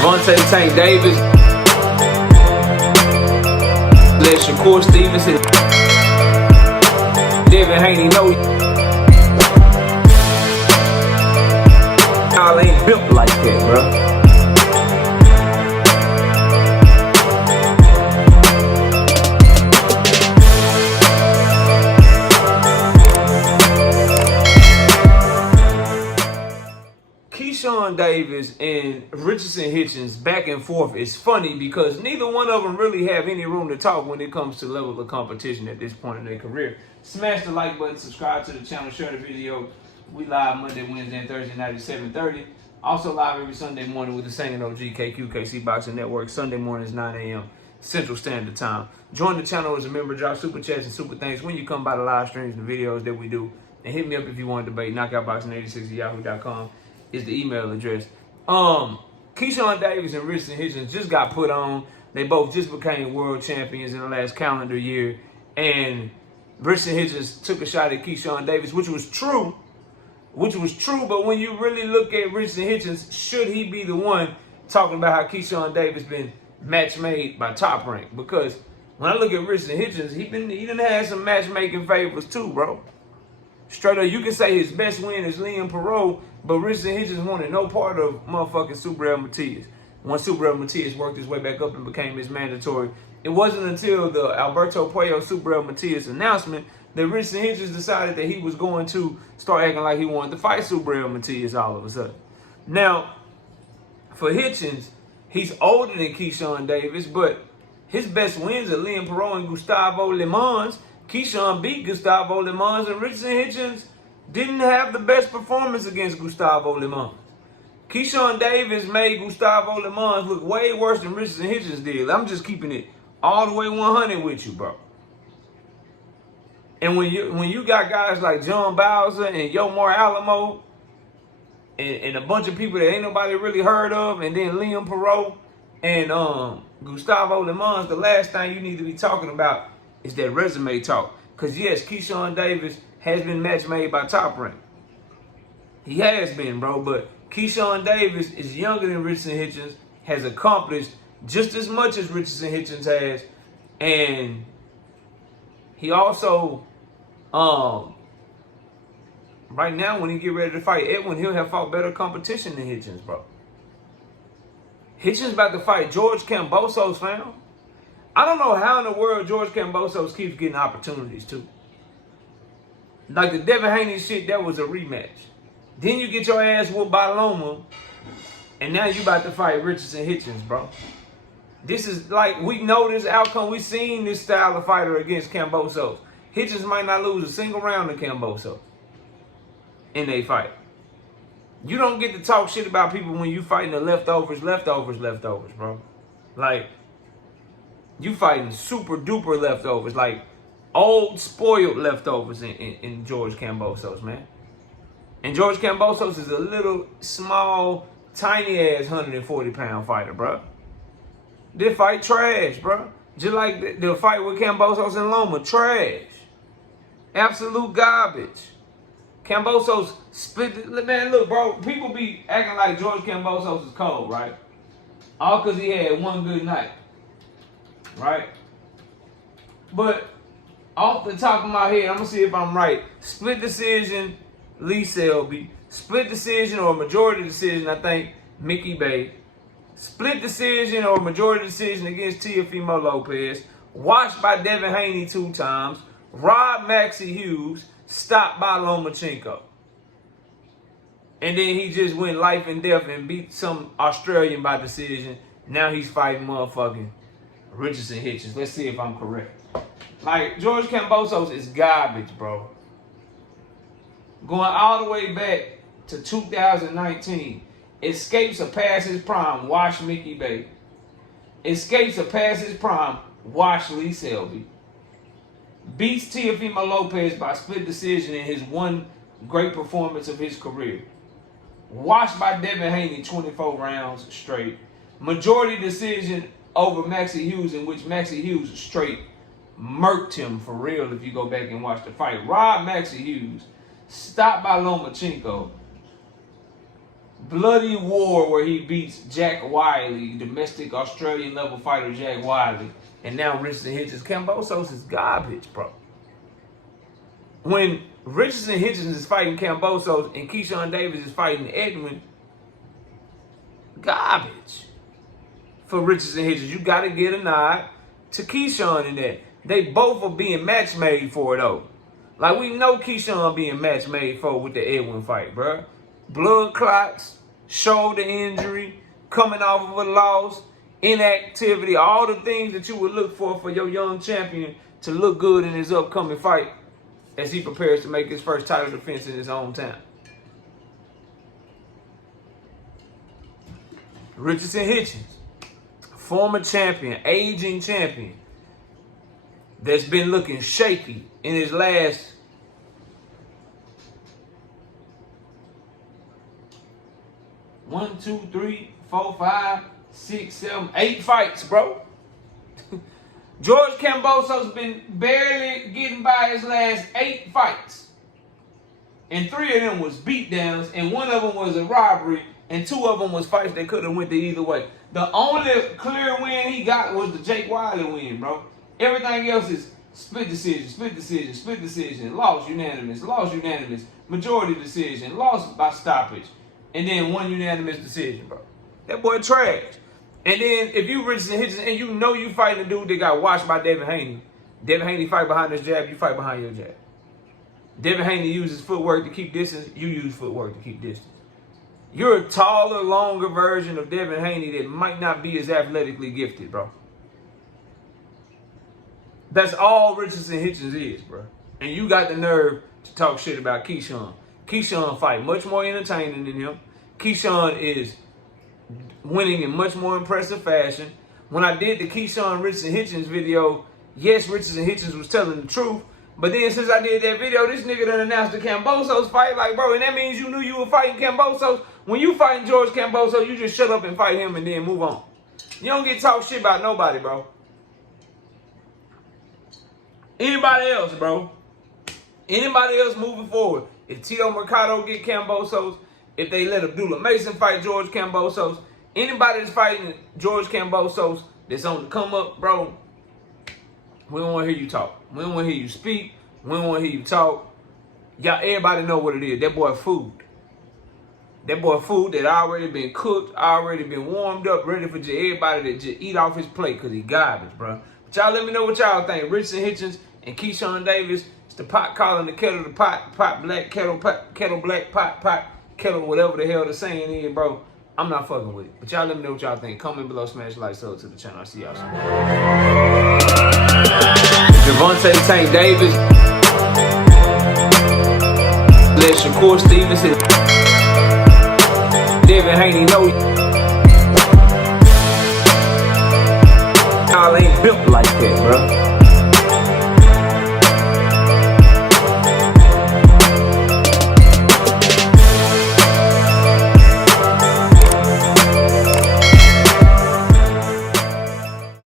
Devontae Tank Davis. Let Shakur Stevenson. Devin Haney know y'all ain't built like that, bro. Keyshawn Davis and Richardson Hitchins back and forth is funny because neither one of them really have any room to talk when it comes to level of competition at this point in their career. Smash the like button, subscribe to the channel, share the video. We live Monday, Wednesday, and Thursday night at 7:30. Also live every Sunday morning with the Singing OG KC Boxing Network. Sunday mornings 9 a.m. Central Standard Time. Join the channel as a member, drop super chats and super things when you come by the live streams and videos that we do. And hit me up if you want to debate. knockoutboxing86@yahoo.com. is the email address. Keyshawn Davis and Richardson Hitchins just got put on. They both just became world champions in the last calendar year. And Richardson Hitchins took a shot at Keyshawn Davis, which was true. But when you really look at Richardson Hitchins, should he be the one talking about how Keyshawn Davis been match made by Top Rank? Because when I look at Richardson Hitchins, he done had some matchmaking favors too, bro. Straight up, you can say his best win is Liam Perot, but Richardson Hitchins wanted no part of motherfucking Super El Matias. Once Super El Matias worked his way back up and became his mandatory, it wasn't until the Alberto Puello Super El Matias announcement that Richardson Hitchins decided that he was going to start acting like he wanted to fight Super El Matias all of a sudden. Now, for Hitchins, he's older than Keyshawn Davis, but his best wins are Liam Perot and Gustavo Le Mans. Keyshawn beat Gustavo Le Mans, and Richardson Hitchins didn't have the best performance against Gustavo Le Mans. Keyshawn Davis made Gustavo Le Mans look way worse than Richardson Hitchins did. I'm just keeping it all the way 100 with you, bro. And when you got guys like John Bowser and Yomar Alamo and a bunch of people that ain't nobody really heard of, and then Liam Perot and Gustavo Le Mans, the last thing you need to be talking about is that resume talk. Because yes, Keyshawn Davis has been match made by Top Rank. He has been, bro. But Keyshawn Davis is younger than Richardson Hitchins, has accomplished just as much as Richardson Hitchins has. And he also, right now when he get ready to fight Edwin, he'll have fought better competition than Hitchins, bro. Hitchins about to fight George Kambosos, fam. I don't know how in the world George Kambosos keeps getting opportunities, too. Like the Devin Haney shit, that was a rematch. Then you get your ass whooped by Loma, and now you about to fight Richardson Hitchins, bro. This is like, we know this outcome. We seen this style of fighter against Kambosos. Hitchins might not lose a single round to Kambosos in they fight. You don't get to talk shit about people when you fighting the leftovers, bro. Like, you fighting super duper leftovers, like old spoiled leftovers in George Kambosos, man. And George Kambosos is a little small, tiny ass 140-pound fighter, bro. This fight trash, bro. Just like the fight with Kambosos and Loma, trash. Absolute garbage. Kambosos split, man, look, bro, people be acting like George Kambosos is cold, right? All because he had one good night. Right? But off the top of my head, I'm going to see if I'm right. Split decision, Lee Selby. Split decision or majority decision, I think, Mickey Bay. Split decision or majority decision against Teofimo Lopez. Watched by Devin Haney 2 times. Robbed Maxie Hughes. Stopped by Lomachenko. And then he just went life and death and beat some Australian by decision. Now he's fighting motherfucking Richardson Hitchins. Let's see if I'm correct. Like, George Kambosos is garbage, bro. Going all the way back to 2019. Escapes or past his prime, watch Mickey Bay. Escapes or past his prime, watch Lee Selby. Beats Teofimo Lopez by split decision in his one great performance of his career. Watched by Devin Haney 24 rounds straight. Majority decision over Maxie Hughes, in which Maxie Hughes straight murked him for real if you go back and watch the fight. Robbed Maxie Hughes. Stopped by Lomachenko. bloody war where he beats Jack Wiley, domestic Australian level fighter Jack Wiley, and now Richardson Hitchins. Kambosos is garbage, bro. When Richardson Hitchins is fighting Kambosos and Keyshawn Davis is fighting Edwin, garbage for Richardson Hitchins. You got to get a nod to Keyshawn in that. They both are being match made for, though. Like, we know Keyshawn being match made for with the Edwin fight, bro. Blood clots, shoulder injury, coming off of a loss, inactivity, all the things that you would look for your young champion to look good in his upcoming fight as he prepares to make his first title defense in his hometown. Richardson Hitchins, former champion, aging champion, that's been looking shaky in his last 1, 2, 3, 4, 5, 6, 7, 8 fights, bro. George Kambosos been barely getting by his last 8 fights. And 3 of them was beatdowns, and 1 of them was a robbery, and 2 of them was fights that could have went either way. The only clear win he got was the Jake Wiley win, bro. Everything else is split decision, split decision, split decision, lost unanimous, majority decision, lost by stoppage, and then 1 unanimous decision, bro. That boy trash. And then if you Richardson Hitchins and you know you fighting a dude that got washed by Devin Haney fight behind his jab, you fight behind your jab. Devin Haney uses footwork to keep distance, you use footwork to keep distance. You're a taller, longer version of Devin Haney that might not be as athletically gifted, bro. That's all Richardson Hitchins is, bro. And you got the nerve to talk shit about Keyshawn. Keyshawn fight much more entertaining than him. Keyshawn is winning in much more impressive fashion. When I did the Keyshawn Richardson Hitchins video, yes, Richardson Hitchins was telling the truth. But then since I did that video, this nigga done announced the Kambosos fight. Like, bro, and that means you knew you were fighting Kambosos. When you fighting George Kambosos, you just shut up and fight him and then move on. You don't get talk shit about nobody, bro. Anybody else, bro. Anybody else moving forward. If Tito Mercado get Kambosos, if they let Abdullah Mason fight George Kambosos, anybody that's fighting George Kambosos that's on the come up, bro, we don't want to hear you talk. We don't want to hear you speak. We don't want to hear you talk. Y'all, everybody know what it is. That boy food. That boy food that already been cooked, already been warmed up, ready for just everybody to just eat off his plate because he garbage, bro. But y'all let me know what y'all think. Richardson Hitchins and Keyshawn Davis. It's the pot calling the kettle the pot, pot black, kettle black, pot, kettle, whatever the hell the saying is, bro. I'm not fucking with it. But y'all let me know what y'all think. Comment below, smash like, sub to the channel. I'll see y'all soon. Javante Tank Davis. Let Shakur Stevenson. Devin Haney know y'all ain't built like that, bro.